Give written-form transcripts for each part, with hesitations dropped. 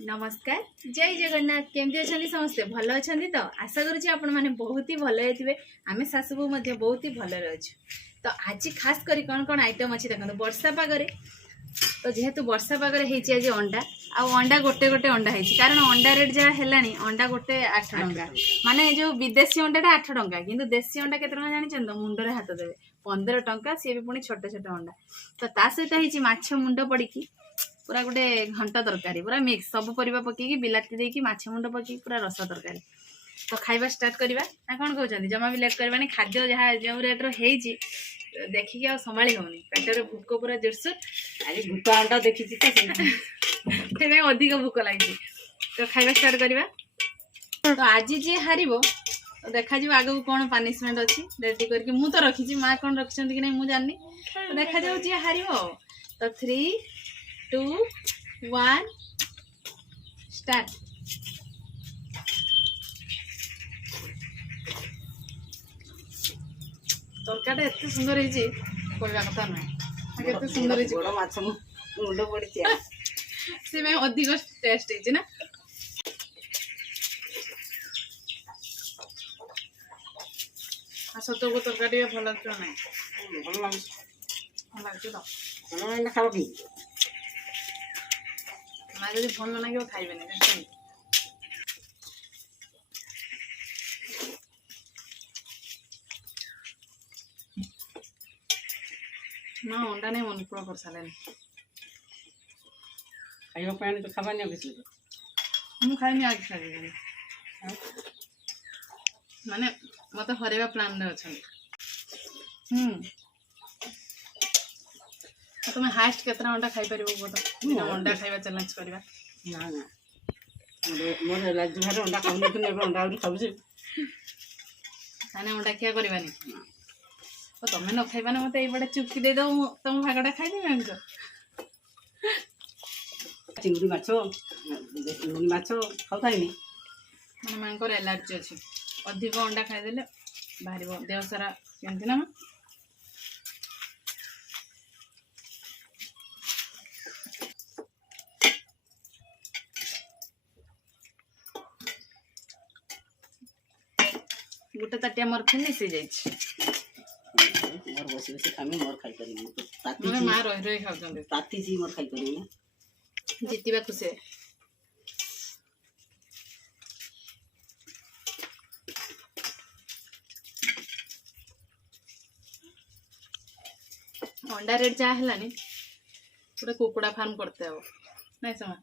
नमस्कार जय जगन्नाथ केमती अच्छा समस्ते भल अच्छा तो आशा करुँच आपण मैंने बहुत ही भल थे आम शाशुबू बहुत ही भल अच्छे तो आज खास कर कौन कौन आइटम अच्छी देखो वर्षा पागरे तो जेहेतु वर्षा पागरे आज अंडा अंडा गोटे गोटे अंडा है कारण अंडा रेट जहाँ है अंडा गोटे 8 टंका माने जो विदेशी अंडाटा 8 टंका किंतु देशी अंडा के जानी मुंडरे हाथ देवे 15 टंका सी भी पुणी छोट छोट अंडा तो ता सहित माछ मुंड पड़ी पूरा गोटे घंटा तरकारी पूरा मिक्स सब परिवा पकईकी बिलाती देकी माछ मुंड पकई पूरा रस तरकारी तो खाइबा स्टार्ट करवा ना कौन कहते जमा भी लेट करवानी खाद्य जहाँ जो रेट्र देखिकी आ संभाली होनी पेटर भूक पूरा जोरसोर आज भूत अंडा देखी से अधिक भूक लगी तो खाइबा स्टार्ट करवा तो आज जी हार तो देखा आगे कौन पनिशमेंट अच्छी रेडी करके मु तो रखी माँ कौन रखी कि नहीं मुझे जाननी तो देखा जाऊ जी हार तो 3 2 1 स्टार्ट तरकारी एत सुंदर कहवा कथा नुहे सुंदर बड़ माछ मुंड पड़ी से अधिक टेस्ट है ना सत को तरकारी भल लगे ना भल भल लगे तो भल खाओ कि माँ जब भल न लगे खाइबे ना अंडा नहीं मन पूरा कर सारे खाइबा तो खाबानी किसी मुझे खाइनी आगे खाई माने मत हरवा प्लान अच्छा तुम हास्ट केतना अंडा खाई पार अंडा खाइबा चैलेंज करवा ना ना मोर लाज भार अंडा खाऊ अंडा खाऊ ताने अंडा खिया करवानी तुम्हें न खाइबा ना मत ये चुपकी दे दो तुम भागटा खाई आमच चिंगुड़ी माछ लुणी माछ खाऊनी मैंने माँ को एलर्जी अच्छी अधिक अंडा खाईदे बाहर देह सारा केमती ना गोटे ताटिया मोर फिनिश हो जाए मोर बस बस खामी मोर खाई पारी माँ रही रही खाऊ ताती जी मोर खाई पारी ना जीतवा खुशी अंडा रेट जहाँ है पूरा कुकुड़ा फार्म करते हो नहीं समा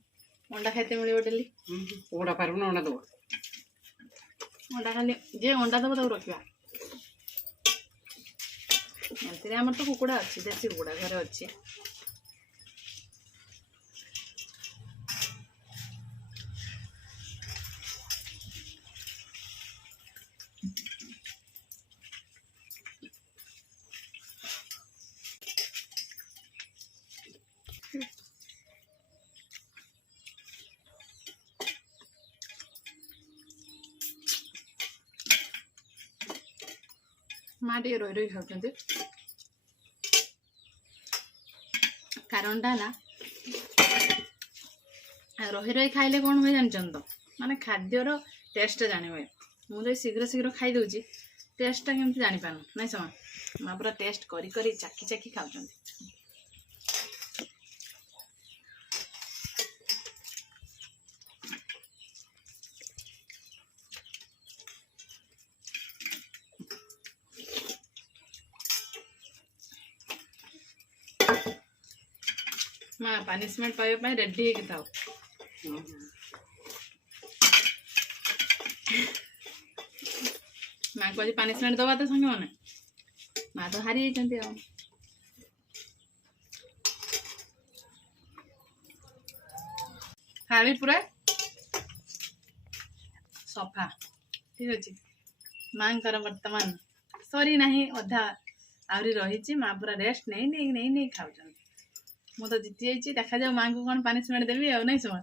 अंडा खाते मिले डेली कुकुड़ा फार्म ना अंडा दो अंडा खाली जे अंडा दब तक रखा एमती आमर तो कुकुड़ा अच्छी देसी कुकुड़ा घर अच्छी माँ टे रही रही खाते कारणटा है रही रही खाइले कौन हुए जानते तो माने खाद्यर टेस्ट जानी हुए मुझे शीघ्र शीघ्र खाई दूची टेस्टा केमती जापार नहीं समा माँ पूरा टेस्ट करी चाखी चाखी खाऊँ माँ पनिशमेंट पाइबा रेडी होगी था माँ को आज पनिशमेंट दबा तो संगे मैंने माँ तो हारी जाती हावी पूरा सफा ठीक अच्छे माँ बर्तमान सरी ना अधा आहरी रही माँ पूरा रेस्ट नहीं नहीं नहीं नहीं खाऊ मु तो जीती जाइए देखा जाओ माँ को कौन पनिशमेंट देवी आ नहीं सुमा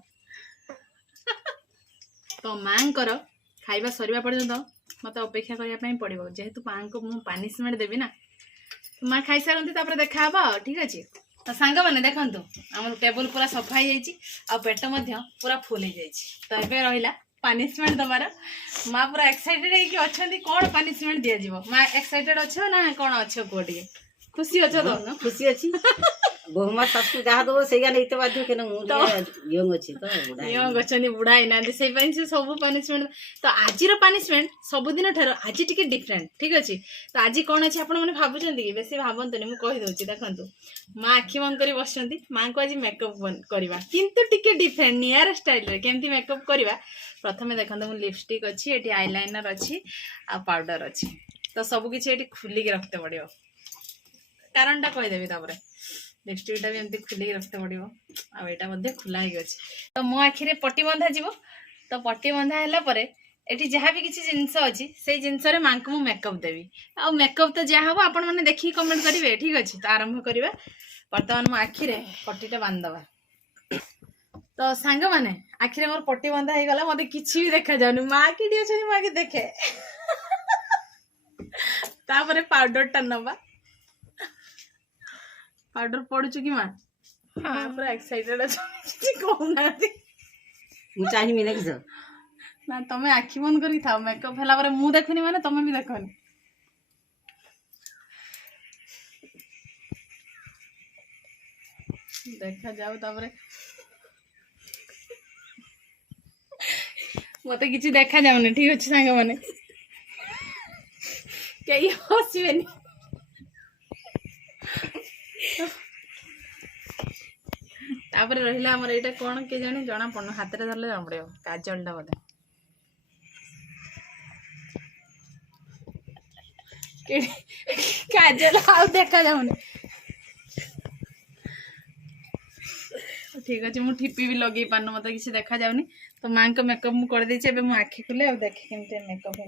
तो माँ खाइबा सरिबा पर्यंत मत अपेक्षा करने पड़ो जेहेतु माँ को मुझे पनिशमेंट देवी ना माँ खाई सारती देखा ठीक अच्छे तो सांग मैंने देखु आम टेबल पूरा सफा हो जाए पेट पूरा फुल हो जाए तो ये रहा पनिशमेंट दबार माँ पूरा एक्साइटेड है कौन पनिशमेंट दि जाव माँ एक्साइटेड अच्छे ना कौन अच्छे कह टे खुशी अच्छे तो खुशी अच्छी बहुमा शाशु जहाँ दब से नहीं बाध्य कि यंग अच्छी तो यंग अच्छा बुढ़ा ही ना से सब पनिशमेंट तो आज पनिशमेंट सबुदिन ठार आज टी डिफरेंट ठीक अच्छे तो आज कौन अच्छे आप भावुं कि बेस भावतुनि मुझे कहीदे देखो माँ आखि बंद कर बस माँ को आज मेकअप करवा किंतु टिके डिफरेंट नियर स्टाइल केमती मेकअप करवा प्रथम देखो मुझे लिपस्टिक अच्छी ये आईलाइनर अच्छी आ पाउडर अच्छी तो सबकि ये खुलिक रखते पड़ो कारण कहीदेवी तापर लिपस्टिकटा भी एमती खुलिक रखते पड़ो आटा खुला हो तो मो आखिरे पट्टी बंधा जीव तो पट्टी बंधा है एटी जहाँ भी किसी जिनस अच्छी से जिनस माँ को मुझे मेकअप देवी आ मेकअप तो जहाँ हम आपण मैंने देखिए कमेंट करेंगे ठीक अच्छे तो आरंभ करवा बर्तमान मो आखिरे पट्टीटा बांधदवा तो सांग मैंने आखिरे मोर पट्टी बंधा हो गला मत किसी भी देखा जाऊनी माँ कि अच्छी माँ की देखे तापर पाउडर टा नवा पाउडर पड़ुचु कि माँ हाँ पूरा एक्साइटेड अच्छी कहूना मुझे चाहिए ना कि ना तमें आखि बंद कर था मेकअप है मु देखनी माने तमें भी देखनी देखा जाऊ तापर मत कि देखा जाऊनी ठीक अच्छे सांग मैंने कई हसबेनी तापर रहा आमर यहाँ कौन के जाने जना पड़ना हाथ में धरले जना पड़ो काजल टा बोधे काजल आ देखा जाऊनी ठीक अच्छे मुझे ठिपी भी लगे पान मत किसी देखा जाऊनी तो माँ को मेकअप मुझे कर देछे मो आखि खुले आ देखे केमती मेकअप है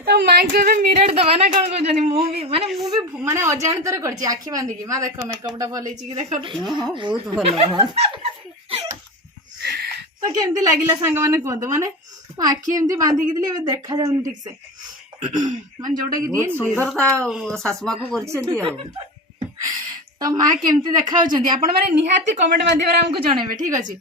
तो माँ को मिरर दबा ना कौन कहते माने अजाणतर कर आखि बांधिकी माँ देख मेकअपटा भल कि देख बहुत भल तो केमती लगिला सांग मैंने कहतु माने आखि एमती बांधिकी थी देखा जाऊनी ठीक से माने जोटा कि दिए सुंदरता शाशुमा को कर तो माँ केमती देखा आपण मैंने निहाती कमेंट माध्यम आमको जनइबे ठीक अच्छे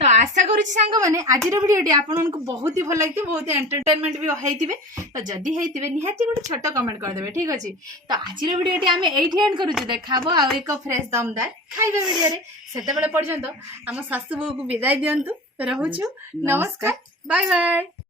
तो आशा करुच्ची सांग मैंने आज भिडियोटी आपको बहुत ही भल लगे बहुत एंटरटेनमेंट भी होते तो जदि होते निहाती गोटे छोट कमेंट करदे ठीक अच्छे तो आज भिडियोटी आम ये एंड करुचे देखा आउ एक फ्रेश दमदार खाଇବା भिडियो से पर्यंत आम सासू बो को विदाय दिंतु रोचु नमस्कार बाय बाय।